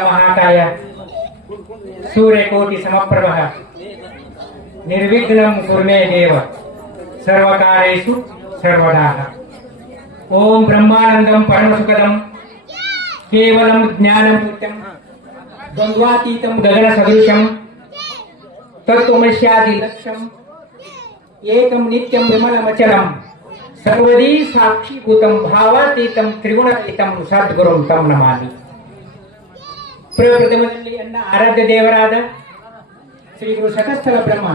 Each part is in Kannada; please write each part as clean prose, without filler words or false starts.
महाकाय सूर्यकोटि समप्रभः निर्विघ्नं कुरु मे देव सर्वकार्येषु सर्वदा। ओम ब्रह्मानंदं परमसुखदं केवलं ज्ञानमूर्तं द्वन्द्वातीतं गगनसदृशं तत्त्वमस्यादिलक्ष्यम् एकं नित्यं विमलमचलं सर्वदी साक्षीभूतं भावातीतं त्रिगुणातीतं सद्गुरुं तं नमामि। ಪ್ರಪ್ರಥಮದಲ್ಲಿ ನನ್ನ ಆರಾಧ್ಯ ದೇವರಾದ ಶ್ರೀ ಗುರು ಶತಸ್ಥಲ ಬ್ರಹ್ಮ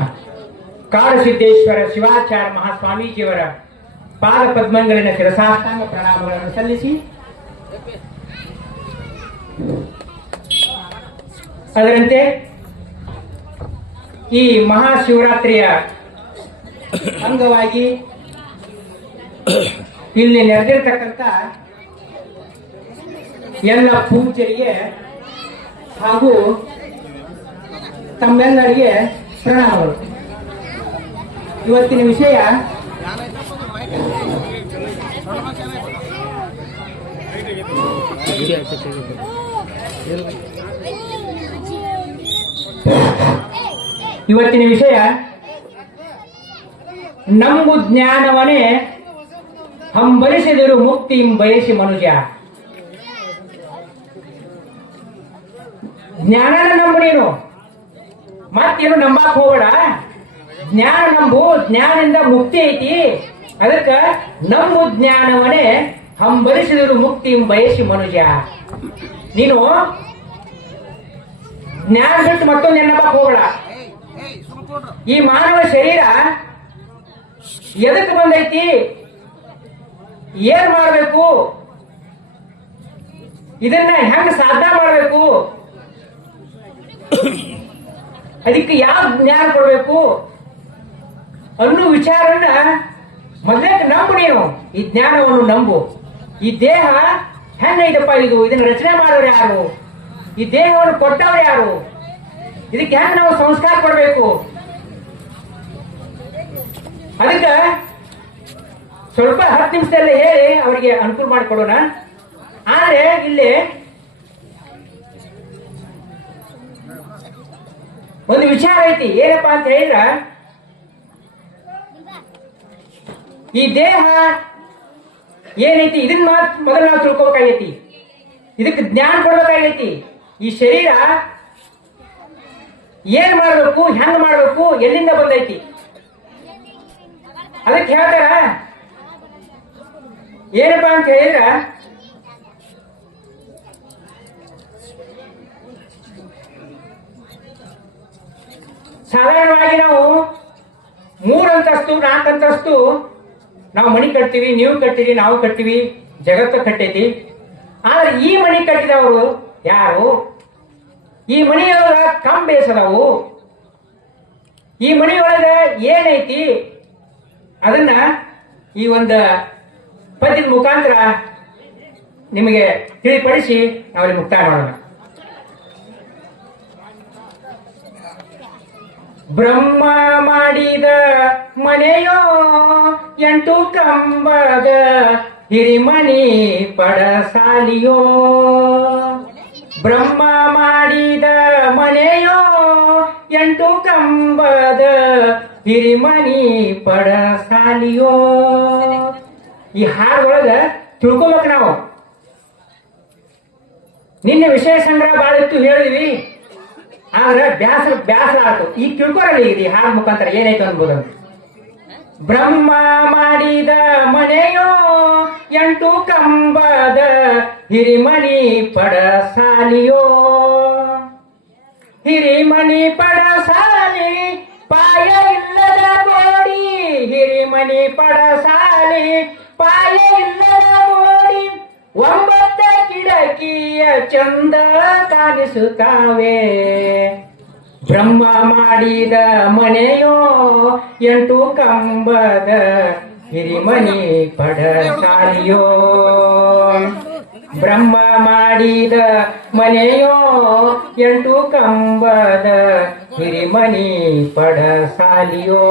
ಕಾಡಸಿದ್ದೇಶ್ವರ ಶಿವಾಚಾರ್ಯ ಮಹಾಸ್ವಾಮೀಜಿಯವರ ಪಾದ ಪದ್ಮಂಗಳಿನ ಶಿರಸಾಷ್ಟಾಂಗ ಪ್ರಣಾಮಗಳನ್ನು ಸಲ್ಲಿಸಿ ಅದರಂತೆ ಈ ಮಹಾಶಿವರಾತ್ರಿಯ ಅಂಗವಾಗಿ ಇಲ್ಲಿ ನೆರೆದಿರ್ತಕ್ಕಂಥ ಎಲ್ಲ ಪೂಜ್ಯರಿಗೆ ಹಾಗೂ ತಮ್ಮೆಲ್ಲರಿಗೆ ಪ್ರಣಾಮಗಳು। ಇವತ್ತಿನ ವಿಷಯ ನಂಬು ಜ್ಞಾನವನೇ ಹಂಬಲಿಸಿದರು ಮುಕ್ತಿ ಬಯಸಿ ಮನುಜ। ಜ್ಞಾನನ ನಂಬು, ನೀನು ಮತ್ತೇನು ನಂಬಾಕ್ ಹೋಗಬೇಡ। ಜ್ಞಾನ ನಂಬು, ಜ್ಞಾನದಿಂದ ಮುಕ್ತಿ ಐತಿ। ಅದಕ್ಕ ನಂಬು ಜ್ಞಾನವನೇ ಹಂಬಲಿಸಿದರು ಮುಕ್ತಿ ಬಯಸಿ ಮನುಜ। ನೀನು ಜ್ಞಾನ ಬಿಟ್ಟು ಮತ್ತೊಂದು ನಂಬಾಕ್ ಹೋಗಬೇಡ। ಈ ಮಾನವ ಶರೀರ ಎದಕ್ಕೆ ಬಂದೈತಿ, ಏನ್ ಮಾಡಬೇಕು, ಇದನ್ನ ಹೆಂಗ ಸಾಧನೆ ಮಾಡಬೇಕು, ಅದಕ್ಕೆ ಯಾವ ಜ್ಞಾನ ಕೊಡಬೇಕು ಅನ್ನೋ ವಿಚಾರನ್ನ ಮೊದಲೇ ನಂಬು। ನೀನು ಈ ಜ್ಞಾನವನ್ನು ನಂಬು। ಈ ದೇಹ ಹೆಂಗೈತಪ್ಪ, ಇದನ್ನ ರಚನೆ ಮಾಡೋರು ಯಾರು, ಈ ದೇಹವನ್ನು ಕೊಟ್ಟವ್ರು ಯಾರು, ಇದಕ್ಕೆ ಹೆಂಗ ನಾವು ಸಂಸ್ಕಾರ ಕೊಡಬೇಕು, ಅದಕ್ಕೆ ಸ್ವಲ್ಪ 10 ನಿಮಿಷದಲ್ಲೇ ಹೇಳಿ ಅವರಿಗೆ ಅನುಕೂಲ ಮಾಡಿಕೊಡೋಣ। ಆದ್ರೆ ಇಲ್ಲಿ ಒಂದು ವಿಚಾರ ಐತಿ, ಏನಪ್ಪಾ ಅಂತ ಹೇಳಿದ್ರ, ಈ ದೇಹ ಏನೈತಿ ಇದನ್ನ ಮೊದಲು ನಾವು ತಿಳ್ಕೊಬೇಕಾಗೈತಿ, ಇದಕ್ಕೆ ಜ್ಞಾನ ಕೊಡ್ಬೇಕಾಗೈತಿ। ಈ ಶರೀರ ಏನ್ ಮಾಡ್ಬೇಕು, ಹೆಂಗ್ ಮಾಡ್ಬೇಕು, ಎಲ್ಲಿಂದ ಬಂದೈತಿ, ಅದಕ್ಕೆ ಹೇಳ್ತಾರ ಏನಪ್ಪಾ ಅಂತ ಹೇಳಿದ್ರ, ಸಾಧಾರಣವಾಗಿ ನಾವು 3 ಅಂತಸ್ತು 4 ಅಂತಸ್ತು ನಾವು ಮನಿ ಕಟ್ತೀವಿ, ನೀವು ಕಟ್ತೀವಿ, ನಾವು ಕಟ್ತೀವಿ, ಜಗತ್ತು ಕಟ್ಟೈತಿ। ಆದ್ರೆ ಈ ಮನಿ ಕಟ್ಟಿದವರು ಯಾರು, ಈ ಮನಿಯೊಳಗ ಕಮ್ ಬೇಸದವು, ಈ ಮನಿಯೊಳಗ ಏನೈತಿ ಅದನ್ನ ಈ ಒಂದು ಪದ್ಯದ ಮುಖಾಂತರ ನಿಮಗೆ ತಿಳಿಪಡಿಸಿ ನಾವಲ್ಲಿ ಮುಕ್ತಾಯ ಮಾಡೋಣ। ಬ್ರಹ್ಮ ಮಾಡಿದ ಮನೆಯೋ 8 ಕಂಬದ ಹಿರಿಮಣಿ ಪಡಸಾಲಿಯೋ, ಬ್ರಹ್ಮ ಮಾಡಿದ ಮನೆಯೋ 8 ಕಂಬದ ಹಿರಿಮಣಿ ಪಡಸಾಲಿಯೋ। ಈ ಹಾಡೊಳಗ ತಿಳ್ಕೊಬೇಕು ನಾವು। ನಿನ್ನೆ ವಿಷಯ ಸಂಗ್ರಹ ಬಾಳ ಇತ್ತು ಹೇಳಿದ್ವಿ, ಆದ್ರೆ ಬ್ಯಾಸರ ಆಯ್ತು। ಈಗ ತಿಳ್ಕೊರಲ್ಲ ಈ ಹಾಡ ಮುಖಾಂತರ ಏನಾಯ್ತು ಅನ್ಬೋದು। ಬ್ರಹ್ಮ ಮಾಡಿದ ಮನೆಯೋ 8 ಕಂಬದ ಹಿರಿಮಣಿ ಪಡಸಾಲಿಯೋ, ಹಿರಿಮಣಿ ಪಡಸಾಲಿ ಪಾಯ ಇಲ್ಲದ ಗೋಡಿ, ಹಿರಿಮಣಿ ಪಡಸಾಲಿ ಪಾಯ ಇಲ್ಲದ ಗೋಡಿ, 9 ಕಿಡಕಿಯ ಚಂದ ಕಾಣಿಸುತ್ತಾವೆ, ಬ್ರಹ್ಮ ಮಾಡಿದ ಮನೆಯೋ 8 ಕಂಬದ ಹಿರಿಮಣಿ ಪಡಸಾಲಿಯೋ, ಬ್ರಹ್ಮ ಮಾಡಿದ ಮನೆಯೋ 8 ಕಂಬದ ಹಿರಿಮಣಿ ಪಡಸಾಲಿಯೋ,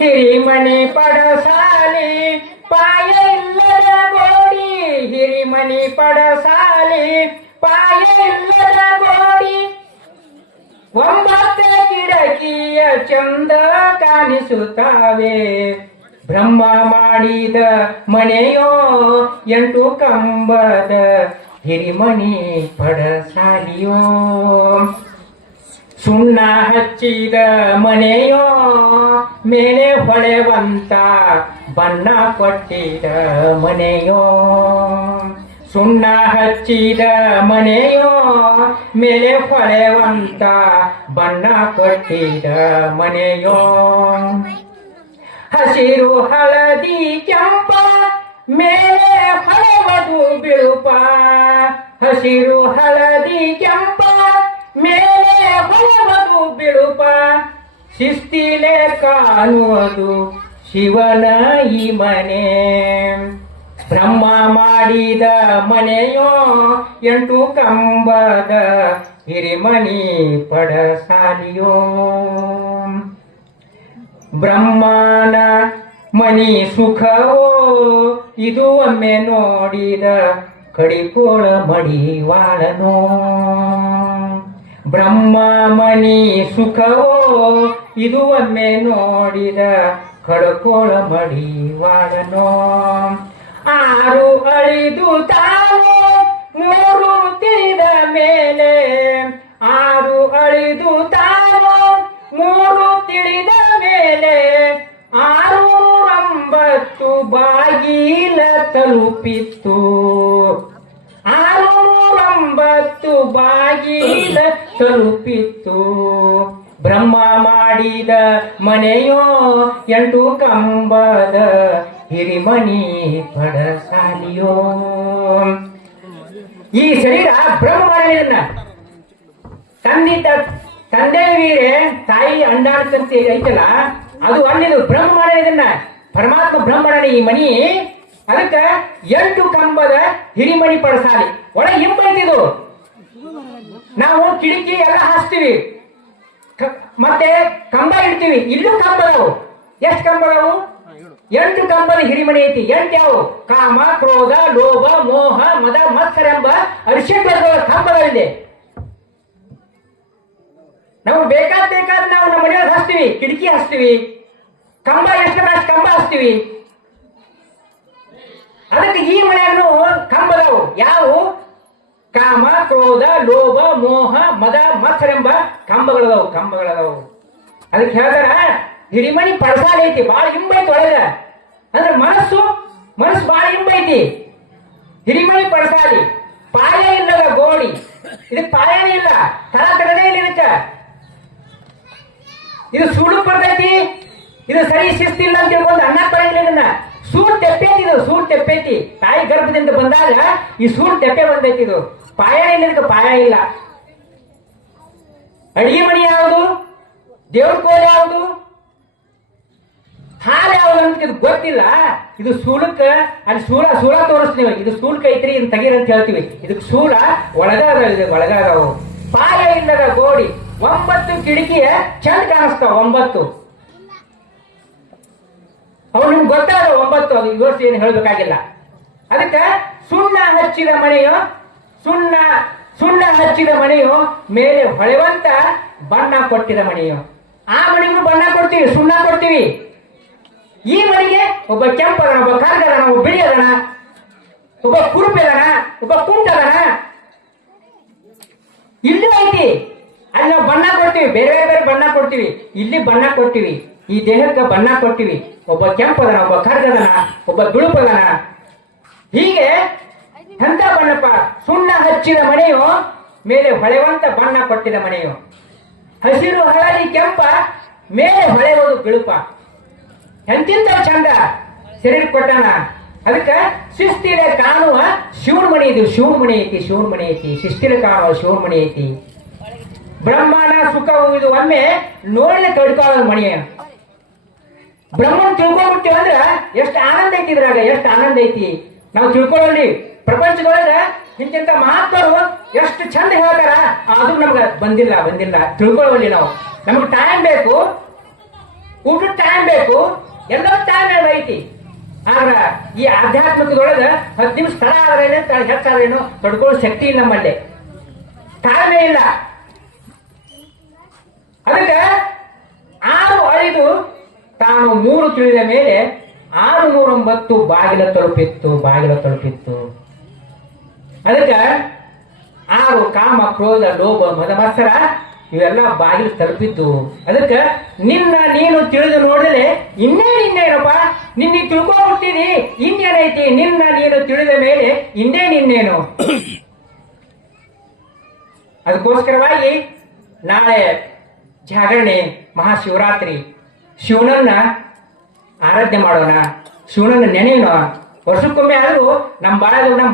ಹಿರಿಮಣಿ ಪಡಸಾಲಿ ಪಾಯ ಇಲ್ಲದ ಗೋಡಿ, ಹಿರಿಮಣಿ ಪಡಸಾಲಿ ಪಾಯ ಒಂಬತ್ತ ಕಿಡಕಿಯ ಚಂದ ಕಾಣಿಸುತ್ತಾವೆ ಬ್ರಹ್ಮ ಮಾಡಿದ ಮನೆಯೋ ಎಂಟು ಕಂಬದ ಹಿರಿಮಣಿ ಪಡಸಾಲಿಯೋ ಸುಣ್ಣ ಹಚ್ಚಿದ ಮನೆಯೋ ಮೇಲೆ ಹೊಳೆವಂತ ಬಣ್ಣ ಕೊಟ್ಟಿದ ಮನೆಯೋ ಸುಣ್ಣ ಹಚ್ಚಿದ ಮನೆಯೋ ಮೇಲೆ ಹೊಳೆವಂತ ಬಣ್ಣ ಕೊಟ್ಟಿದ ಮನೆಯೋ ಹಸಿರು ಹಳದಿ ಕೆಂಪ ಮೇಲೆ ಹೊಳೆವದು ಬಿಳುಪ ಹಸಿರು ಹಳದಿ ಕೆಂಪ ಮೇಲೆ ಹೊಳೆವದು ಬಿಳುಪ ಶಿಸ್ತಿಲೆ ಕಾಣುವುದು ಶಿವನ ಈ ಮನೆ ಬ್ರಹ್ಮ ಮಾಡಿದ ಮನೆಯೋ ಎಂಟು ಕಂಬದ ಹಿರಿಮಣಿ ಪಡಸಾಲಿಯೋ ಬ್ರಹ್ಮನ ಮನಿ ಸುಖವೋ ಇದು ಒಮ್ಮೆ ನೋಡಿದ ಕಡಿಕೋಳ ಮಡಿವಾಳನೋ ಬ್ರಹ್ಮ ಮನಿ ಸುಖವೋ ಇದು ಒಮ್ಮೆ ನೋಡಿದ ಕಡಕೋಳ ಮಡಿವಾಳನೋ ಆರು ಅಳಿದು ತಾನು ಮೂರು ತಿಳಿದ ಮೇಲೆ ಆರು ಅಳಿದು ತಾನು ಮೂರು ತಿಳಿದ ಮೇಲೆ 609 ಬಾಗಿಲ ತಲುಪಿತ್ತು 609 ಬಾಗಿಲ ತಲುಪಿತ್ತು ಬ್ರಹ್ಮ ಮಾಡಿದ ಮನೆಯೋ ಎಂಟು ಕಂಬದ ಹಿರಿಮಣಿ ಪಡಸಾಲಿಯೋ ಈ ಶರೀರ ಬ್ರಹ್ಮ ಮಾಡಿದನ್ನ ತಂದೆ ವೀರೆ ತಾಯಿ ಅಂಡಾಡ್ತಂತೆ ಐತಲ್ಲ ಅದು ಅಲ್ಲಿದು ಬ್ರಹ್ಮ ಮಾಡಿದನ್ನ ಪರಮಾತ್ಮ ಬ್ರಹ್ಮಣನ ಈ ಮನಿ ಅದಕ್ಕ 8 ಕಂಬದ ಹಿರಿಮಣಿ ಪಡಸಾಲಿ ಒಳಗೆ ಹಿಂಬೈತಿದು ನಾವು ಕಿಟಕಿ ಎಲ್ಲ ಹಾಸ್ತೀವಿ ಮತ್ತೆ ಕಂಬ ಇಡ್ತೀವಿ ಇಲ್ಲೂ ಕಂಬದವು ಎಷ್ಟು ಕಂಬದವು 8 ಕಂಬದ ಹಿರಿಮಣಿ ಐತಿ 8 ಯಾವ ಕಾಮ ಕ್ರೋಧ ಲೋಭ ಮೋಹ ಮದ ಮತ್ಸರ ಎಂಬ ಅರಿಷಡ್ವರ್ಗಗಳ ಕಂಬಗಳಿದೆ ನಾವು ಬೇಕಾದ ನಾವು ನಮ್ಮ ಮನೆಯೊಳಗೆ ಹಚ್ತೀವಿ ಕಿಟಕಿ ಹಚ್ತೀವಿ ಕಂಬ ಎಷ್ಟು ಕಂಬ ಹಚ್ತೀವಿ ಅದಕ್ಕೆ ಈ ಮನೆಯನ್ನು ಕಂಬದವು ಯಾವು ಕಾಮ ಕ್ರೋಧ ಲೋಭ ಮೋಹ ಮದ ಮತ್ಸರ ಎಂಬ ಕಂಬಗಳದವು ಅದಕ್ಕೆ ಹೇಳ್ತಾರ ಹಿರಿಮಣಿ ಪಡಸಾಲಿ ಐತಿ ಬಾಳ ಹಿಂಬೈತಿ ಒಳಗ ಅಂದ್ರೆ ಮನಸ್ಸು ಬಾಳ ಹಿಂಬೈತಿ ಹಿರಿಮಣಿ ಪಡಸಾಲಿ ಪಾಯ ಇಲ್ಲದ ಗೋಡಿ ಇದಕ್ಕೆ ಪಾಯನೇ ಇಲ್ಲ ತರ ತರದೇ ಇಲ್ಲ ಇದಕ್ಕ ಇದು ಸುಳ್ಳು ಬರ್ತೈತಿ ಇದು ಸರಿ ಶಿಸ್ತಿಲ್ಲ ಅಂತ ತಿಳ್ಕೊಂಡು ಅನ್ನ ಬರಂಗಿಲ್ಲ ಇದನ್ನ ಸೂಟ್ ತೆಪ್ಪೈತಿ ಇದು ಸೂಟ್ ತೆಪ್ಪೈತಿ ತಾಯಿ ಗರ್ಭದಿಂದ ಬಂದಾಗ ಈ ಸೂಟ್ ತೆಪ್ಪೆ ಬಂದೈತಿ ಇದು ಪಾಯ ಇಲ್ಲ ಇದಕ್ಕೆ ಪಾಯ ಇಲ್ಲ ಅಡಿಗೆ ಮಣಿ ಯಾವುದು ದೇವ್ರ ಕೋಲ ಯಾವುದು ಹಾಲು ಯಾವುದು ಅಂತ ಇದು ಗೊತ್ತಿಲ್ಲ ಇದು ಸೂಳಕ್ಕ ಅಲ್ಲಿ ಸೂಳ ತೋರಿಸ್ತೀವಿ ಇದು ಸೂಳ್ಕ ಐತ್ರಿ ಇದನ್ನ ತೆಗೀರಿ ಅಂತ ಹೇಳ್ತೀವಿ ಇದಕ್ಕೆ ಸೂಳ ಒಳಗಾದವು ಪಾಯ ಇಲ್ಲದ ಗೋಡಿ 9 ಕಿಟಕಿಯ ಚಂದ ಕಾಣಿಸ್ತಾವ 9 ಅವು ನಿಮ್ಗೆ ಗೊತ್ತಾದ 9 ಅದು ಇವತ್ತು ಏನು ಹೇಳಬೇಕಾಗಿಲ್ಲ ಅದಕ್ಕೆ ಸುಣ್ಣ ಹಚ್ಚಿದ ಮನೆಯು ಮೇಲೆ ಹೊಳೆವಂತ ಬಣ್ಣ ಕೊಟ್ಟಿದ ಮನೆಯು ಆ ಮನೆಗೂ ಬಣ್ಣ ಕೊಡ್ತೀವಿ ಸುಣ್ಣ ಕೊಡ್ತೀವಿ ಈ ಮನೆಗೆ ಒಬ್ಬ ಕೆಂಪದನ ಒಬ್ಬ ಕರ್ಗದನ ಒಬ್ಬ ಬಿಳಿ ಅದನ ಒಬ್ಬ ಕುರುಪಿದನ ಒಬ್ಬ ಕುಂಟದನ ಇಲ್ಲೂ ಐತಿ ಅಲ್ಲಿ ನಾವು ಬಣ್ಣ ಕೊಡ್ತೀವಿ ಬೇರೆ ಬಣ್ಣ ಕೊಡ್ತೀವಿ ಇಲ್ಲಿ ಬಣ್ಣ ಕೊಡ್ತೀವಿ ಈ ದೇಹಕ್ಕೆ ಬಣ್ಣ ಕೊಡ್ತೀವಿ ಒಬ್ಬ ಕೆಂಪದನ ಒಬ್ಬ ಕರ್ಗದನ ಒಬ್ಬ ಬಿಳುಪದನ ಹೀಗೆ ಎಂತ ಬಣ್ಣಪ್ಪ ಸುಣ್ಣ ಹಚ್ಚಿದ ಮನೆಯು ಮೇಲೆ ಹೊಳೆವಂತ ಬಣ್ಣ ಕೊಟ್ಟಿದ ಮನೆಯು ಹಸಿರು ಹಳದಿ ಕೆಂಪ ಮೇಲೆ ಹೊಳೆಯುವುದು ಬಿಳುಪ ಎಂತಿಂತ ಚಂದ ಶರೀರ ಕೊಟ್ಟಾನ ಅದಕ್ಕೆ ಶಿಸ್ತಿಲೆ ಕಾಣುವ ಶಿವಮಣಿ ಇದು ಶಿವಮಣಿ ಐತಿ ಶಿಸ್ತಿಲೆ ಕಾಣುವ ಶಿವಮಣಿ ಐತಿ ಬ್ರಹ್ಮನ ಸುಖವು ಇದು ಒಮ್ಮೆ ನೋಡಿದ ಕಡ್ಕೊಳ್ಳೋದು ಮಣಿಯ ಬ್ರಹ್ಮನ್ ತಿಳ್ಕೊಂಡ್ಬಿಡ್ತೀವಿ ಅಂದ್ರೆ ಎಷ್ಟು ಆನಂದ ಐತಿ ಇದ್ರಾಗ ಎಷ್ಟು ಆನಂದ ಐತಿ ನಾವು ತಿಳ್ಕೊಳ್ಳಿ ಪ್ರಪಂಚದೊಳಗ ಇಂತಿಂತ ಮಹಾತ್ಮರು ಎಷ್ಟು ಚಂದ ಹೇಳ್ತಾರ ಆದ್ರೂ ನಮ್ಗೆ ಬಂದಿಲ್ಲ ತಿಳ್ಕೊಳ್ಳಿ ನಾವು ನಮ್ಗೆ ಟೈಮ್ ಬೇಕು ಊಟದ ಟೈಮ್ ಬೇಕು ಎಲ್ಲ ಟೈಮ್ ಐತಿ ಆದ್ರ ಈ ಆಧ್ಯಾತ್ಮಿಕದೊಳಗ 10 ನಿಮಿಷ ಸ್ಥಳ ಆದ್ರೇನೆ ಹೆಚ್ಚಾದ್ರೇನು ತಡ್ಕೊಳ್ಳೋ ಶಕ್ತಿ ಇಲ್ಲ ನಮ್ಮಲ್ಲಿ ಟೈಮೇ ಇಲ್ಲ ಅದಕ್ಕೆ 6 ಅಳಿದು ತಾನು 3 ತಿಳಿದ ಮೇಲೆ 609 ಬಾಗಿಲ ತಲುಪಿತ್ತು. ಅದಕ್ಕೆ 6 ಕಾಮ ಕ್ರೋಧ ಲೋಭ ಮದ ಮತ್ಸರ ಇವೆಲ್ಲ ಬಾಗಿಲು ತಲುಪಿದ್ದು. ಅದಕ್ಕೆ ನಿನ್ನ ನೀನು ತಿಳಿದು ನೋಡಿದ್ರೆ ಇನ್ನೇನಪ್ಪ, ನಿನ್ನ ತಿಳ್ಕೊಂಡ್ಬಿಟ್ಟಿದಿ, ಇನ್ನೇನೈತಿ, ನಿನ್ನ ನೀನು ತಿಳಿದ ಮೇಲೆ ಇನ್ನೇನು. ಅದಕ್ಕೋಸ್ಕರವಾಗಿ ನಾಳೆ ಜಾಗರಣೆ, ಮಹಾಶಿವರಾತ್ರಿ, ಶಿವನನ್ನ ಆರಾಧ್ಯ ಮಾಡೋಣ, ಶಿವನನ್ನ ನೆನೆಯೋಣ. ವರ್ಷಕ್ಕೊಮ್ಮೆ ಆದ್ರೂ ನಮ್ಮ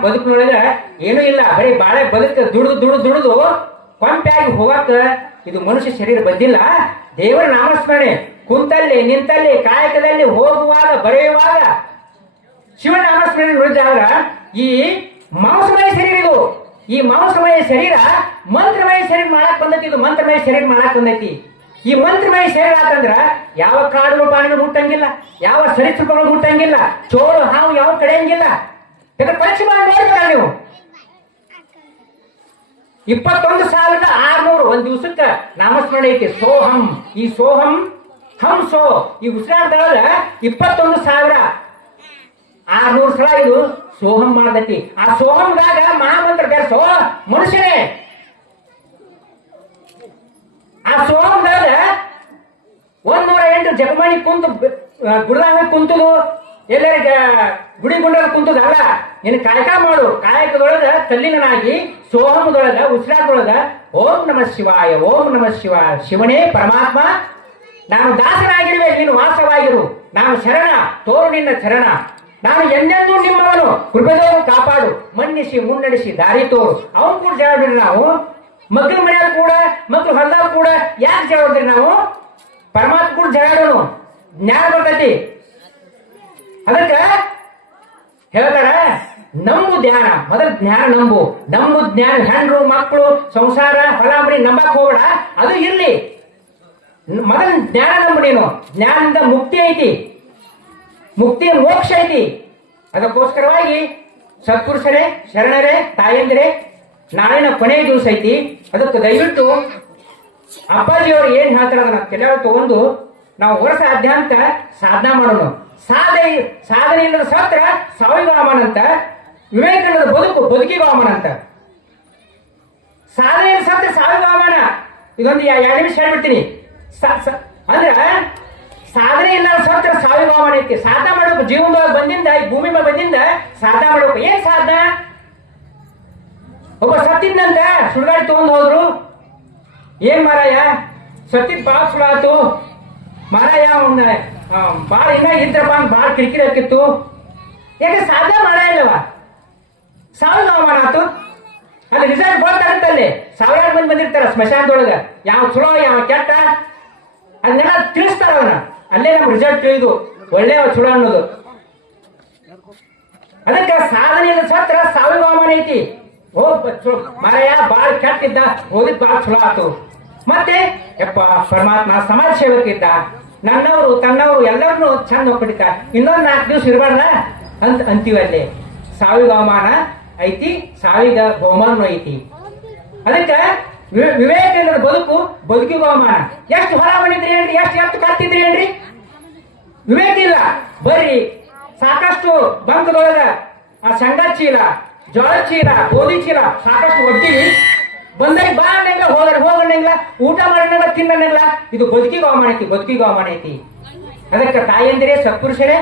ಬದುಕಿನೊಳಗೆ ಏನೂ ಇಲ್ಲ, ಬರೀ ಬಾಳೆ ಬದುಕ ದುಡಿದು ಕೊಂಪೆಯಾಗಿ ಹೋಗಕ್ಕ ಇದು ಮನುಷ್ಯ ಶರೀರ ಬಂದಿಲ್ಲ. ದೇವರ ನಾಮಸ್ಮರಣೆ ಕುಂತಲ್ಲಿ ನಿಂತಲ್ಲಿ ಕಾಯಕದಲ್ಲಿ ಹೋಗುವಾಗ ಬರೆಯುವಾಗ ಶಿವನ ನಾಮಸ್ಮರಣೆ ನುಡಿದಾಗ ಈ ಮಾಂಸಮಯ ಶರೀರ ಇದು, ಈ ಮಾಂಸಮಯ ಶರೀರ ಮಂತ್ರಮಯ ಶರೀರ ಮಾಡಕ್ ಬಂದೈತಿ. ಇದು ಮಂತ್ರಮಯ ಶರೀರ ಮಾಡಕ್ ಬಂದೈತಿ. ಈ ಮಂತ್ರಮಯ ಶರೀರ ಆತಂದ್ರ ಯಾವ ಕಾಡುಗಳು ಪ್ರಾಣಿಗಳು ಹುಟ್ಟಂಗಿಲ್ಲ, ಯಾವ ಸರೀಸೃಪಗಳು ಹುಟ್ಟಂಗಿಲ್ಲ, ಚೋಳು ಹಾವು ಯಾವ ಕಡೆಯಂಗಿಲ್ಲ. ಯಾಕಂದ್ರೆ ಪರೀಕ್ಷೆ ಮಾಡಿ ನೋಡ್ಬೇಕಲ್ಲ ನೀವು. 21,600 ಒಂದ್ ದಿವಸಕ್ಕೆ ನಾಮಸ್ಮರಣೆ ಐತಿ. ಸೋಹಂ, ಈ ಸೋಹಂ ಹಂ ಸೋ ಈ ಉಸಿರಾಟದೊಳಗ 21,600 ಸಲ ಇದು ಸೋಹಂ ಮಾಡ್ದೈತಿ. ಆ ಸೋಹಂದಾಗ ಮಹಾಮಂತ್ರ ಬೆರೆಸೋ ಮನುಷ್ಯನೇ. ಆ ಸೋಹಂದಾಗ 108 ಜಪಮಾಡಿ ಕುಂತು ಗುಡ್ದಾಗ ಕುಂತದು, ಎಲ್ಲರಿಗ ಗುಡಿ ಗುಂಡದ ಕುಂತದಲ್ಲ. ನೀನು ಕಾಯಕ ಮಾಡು. ಕಾಯಕದೊಳಗ ತಲ್ಲಿನಾಗಿ ಸೋಹಮದೊಳಗ ಉಸಿರಾಟದೊಳಗ ಓಂ ನಮಃ ಶಿವಾಯ, ಓಂ ನಮಃ ಶಿವಾಯ. ಶಿವನೇ ಪರಮಾತ್ಮ, ನಾನು ದಾಸನಾಗಿರುವೆ, ನೀನು ವಾಸವಾಗಿರು. ನಾನು ಶರಣ, ತೋರು ನಿನ್ನ ಚರಣ. ನಾನು ಎಂದೆಂದೂ ನಿಮ್ಮವನು, ಕೃಪೆದವರು ಕಾಪಾಡು. ಮನ್ನಿಸಿ ಮುನ್ನಡೆಸಿ ದಾರಿ ತೋರು. ಅವನು ಕೂಡ ಜವಾಬ್ದಾರಿ. ನಾವು ಮಕ್ಕಳ ಮನೆಯವ್ರು ಕೂಡ, ಮಕ್ಕಳು ಹೊಲದವ್ರು ಕೂಡ ಯಾಕೆ ಜವಾಬ್ದಾರಿ? ನಾವು ಪರಮಾತ್ಮ ಕೂಡ ಜಗಾಡೋನು, ಜ್ಞಾನ ಬರ್ತೈತಿ. ಅದಕ್ಕೆ ಹೇಳ್ತಾರ ನಂಬು ಧ್ಯಾನ, ಮೊದಲು ಜ್ಞಾನ ನಂಬು ಜ್ಞಾನ. ಹೆಂಡ್ರು ಮಕ್ಕಳು ಸಂಸಾರ ಹೊಲ ಮರಿ ನಂಬಕ್ ಹೋಗಬೇಡ, ಅದು ಇರ್ಲಿ. ಮೊದಲು ಜ್ಞಾನ ನಂಬು. ನೀನು ಜ್ಞಾನದಿಂದ ಮುಕ್ತಿ ಐತಿ, ಮುಕ್ತಿ ಮೋಕ್ಷ ಐತಿ. ಅದಕ್ಕೋಸ್ಕರವಾಗಿ ಸತ್ಪುರುಷರೇ, ಶರಣರೇ, ತಾಯಂದಿರೇ, ನಾಳಿನ ಕೊನೆಯ ದಿವಸ ಐತಿ. ಅದಕ್ಕೆ ದಯವಿಟ್ಟು ಅಪ್ಪಾಜಿಯವರು ಏನ್ ಹೇಳ್ತಾರ ಅದನ್ನ ತಲೆ ತಗೊಂಡು ನಾವು ವರ್ಷಾದ್ಯಂತ ಸಾಧನಾ ಮಾಡೋಣ. ಸಾಧನೆ ಇಲ್ಲದ ಸತ್ರ ಸಾವಿಗೆ ಅವಮಾನ ಅಂತ, ವಿವೇಕಾನಂದ ಬದುಕಿಗೆ ಅವಮಾನ ಅಂತ. ಸಾಧನೆ ಇಲ್ಲದ ಸತ್ರ ಸಾವಿಗೆ ಅವಮಾನ. ಇದೊಂದು 2 ನಿಮಿಷ ಹೇಳ್ಬಿಡ್ತೀನಿ. ಅಂದ್ರ ಸಾಧನೆ ಇಲ್ಲದ ಸತ್ರ ಸಾವಿಗೆ ಅವಮಾನ ಐತಿ. ಸಾಧನ ಮಾಡ್ಬೇಕು. ಜೀವನದೊಳಗೆ ಬಂದಿಂದ, ಈ ಭೂಮಿ ಮೇಲೆ ಬಂದಿಂದ ಸಾಧನ ಮಾಡ್ಬೇಕು. ಏನ್ ಸಾಧನ? ಒಬ್ಬ ಸತ್ತಿದ್ದಂತ ಸುಡುಗಾಡಿ ತಗೊಂಡು ಹೋದ್ರು. ಏನ್ ಮಾರಾಯ ಸತ್ತಿದ್ ಬಾಳ ಸುಳ ಆತು ಮಾರಾಯ, ಅವನ್ನ ಬಾಳ ಇನ್ನ ಇದ್ರಪ್ಪ ಅಂತ ಬಾಳ ಕಿರಿಕಿರಿ ಹಾಕಿತ್ತು. ಯಾಕೆ ಸಾಧನ ಮಾಡ ಇಲ್ಲವ, ಸಾವಿಗೆ ಅವಮಾನ ಆತು. ಅಲ್ಲಿ ರಿಸಲ್ಟ್ ಗೊತ್ತಾಗುತ್ತಲ್ಲಿ. 1000 ಮಂದಿ ಬಂದಿರ್ತಾರ ಸ್ಮಶಾನದೊಳಗ, ಯಾವ ಚಲೋ ಯಾವ ಕೆಟ್ಟ ಅದನ್ನೆಲ್ಲ ತಿಳಿಸ್ತಾರ. ಅವನ ಅಲ್ಲೇ ನಮ್ ರಿಸಲ್ಟ್ ತಿಳಿದು ಒಳ್ಳೆಯ ಚಲೋ ಅನ್ನೋದು. ಅದಕ್ಕೆ ಸಾಧನೆ ಸತ್ರ ಸಾವಿಗೆ ಅವಮಾನ ಐತಿ. ಮಾರಾಯ ಬಾಳ ಕೆಟ್ಟಿದ್ದ, ಓದಿದ್ ಬಾಳ ಚಲೋ ಆತು. ಮತ್ತೆ ಯಪ್ಪ ಪರಮಾತ್ಮ ಸಮಾಜ ಸೇವಕ ಇದ್ದ, ನನ್ನವರು ತನ್ನವರು ಎಲ್ಲರನ್ನು ಚಂದ ಒಪ್ಪಿಡ್ತ, ಇನ್ನೊಂದು 4 ದಿವಸ ಇರಬಾರ್ದ ಅಂತೀವಿ. ಅಲ್ಲಿ ಸಾವಿಗೆ ಅವಮಾನ ಐತಿ, ಸಾವಿಗ ಬಹುಮಾನ ಐತಿ. ಅದಕ್ಕೆ ವಿವೇಕ ಇಲ್ಲದ ಬದುಕಿಗೂ ಅವಮಾನ. ಎಷ್ಟು ಹೊರ ಮಾಡಿದ್ರಿ ಏನ್ರಿ, ಎಷ್ಟು ಕಾಡ್ತಿದ್ರಿ ಏನ್ರಿ? ವಿವೇಕ ಇಲ್ಲ. ಬರ್ರಿ ಸಾಕಷ್ಟು ಬಂಕದೊಳಗ ಸಂಘ ಚೀಲ, ಜೋಳ ಚೀಲ, ಗೋಧಿ ಚೀಲ ಸಾಕಷ್ಟು ಒಡ್ಡಿವಿ. ಬಂದಾಗ ಬಾ ಅನ್ನಂಗಿಲ್ಲ, ಹೋಗಣ್ಣಂಗಿಲ್ಲ, ಊಟ ಮಾಡಂಗಿಲ್ಲ, ತಿನ್ನಂಗಿಲ್ಲ. ಇದು ಬದುಕಿಗೆ ಅವಮಾನ ಐತಿ. ಅದಕ್ಕೆ ತಾಯಂದಿರೇ, ಸತ್ಪುರುಷರೇ,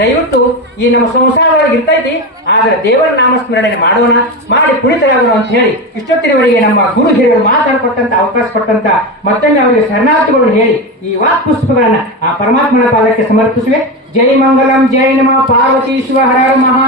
ದಯವಿಟ್ಟು ಈ ನಮ್ಮ ಸಂಸಾರದೊಳಗೆ ಇರ್ತೈತಿ. ಆದ್ರೆ ದೇವರ ನಾಮಸ್ಮರಣೆ ಮಾಡೋಣ, ಮಾಡಿ ಪುಣಿತರಾಗೋಣ ಅಂತ ಹೇಳಿ ಇಷ್ಟೊತ್ತಿನವರೆಗೆ ನಮ್ಮ ಗುರು ಹಿರಿಯರು ಮಾತಾಡ್ಕೊಟ್ಟಂತ ಅವಕಾಶ ಕೊಟ್ಟಂತ ಮತ್ತೊಮ್ಮೆ ಅವರಿಗೆ ಶರಣಾರ್ಥಿಗಳನ್ನು ಹೇಳಿ ಈ ವಾಕ್ ಪುಷ್ಪಗಳನ್ನ ಆ ಪರಮಾತ್ಮನ ಪಾದಕ್ಕೆ ಸಮರ್ಪಿಸುವೆ. ಜೈ ಮಂಗಲಂ, ಜೈ ನಮಃ ಪಾರ್ವತೀಶ್ವರ ಹರ ಮಹಾ